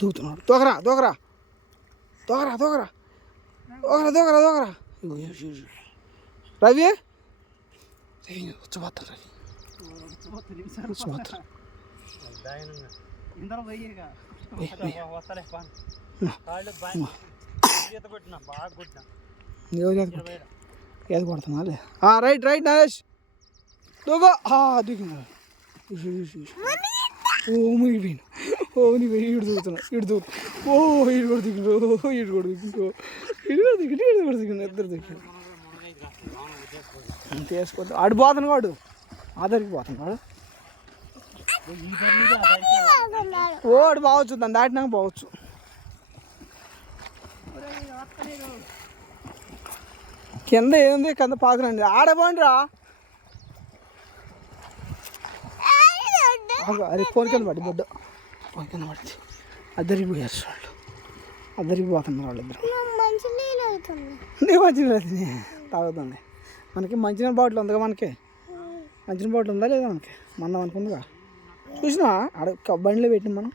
దూకుతున్నాడు. దూకరా దూకరా దూకరా దూకరా దూకరా దూకరా దూకరా. రవి వచ్చి ఏది కొడుతున్నా రైట్ రైట్ నరేష్ దూకో దూకినా ఓ మునిగిపోయాను. ఓ మునిగిపోయి ఈడు దూకుతున్నా ఈడు దూకు ఓ ఈడు కూడా దిగిండు ఈడు కూడా దిగిండు ఈడు కూడా దిగిండు ఈడు కూడా దిగిండు ఇద్దరు దిగిండు. తీసుకొద్దు ఆడు పోతాను వాడు ఆధారికి పోతున్నాడు. ఓడు బావచ్చు దాన్ని దాటినాక పోవచ్చు. కింద ఏముంది కింద పాకురండి ఆడే పోండి రా. అది ఫోన్ కింద పడి బొడ్డు ఫోన్ కింద పడింది. అద్దరికి పోయారు వాళ్ళు అద్దరికి పోతున్నారు వాళ్ళిద్దరు. నీ మంచినీళ్ళు తాగుతుంది మనకి మంచినీళ్ళ బాటిల్ ఉందిగా. మనకి మంచినీళ్ళ బాటిల్ ఉందా లేదా మనకి మందం అనుకుందిగా చూసినా ఆడ బండిలో పెట్టిన మనం.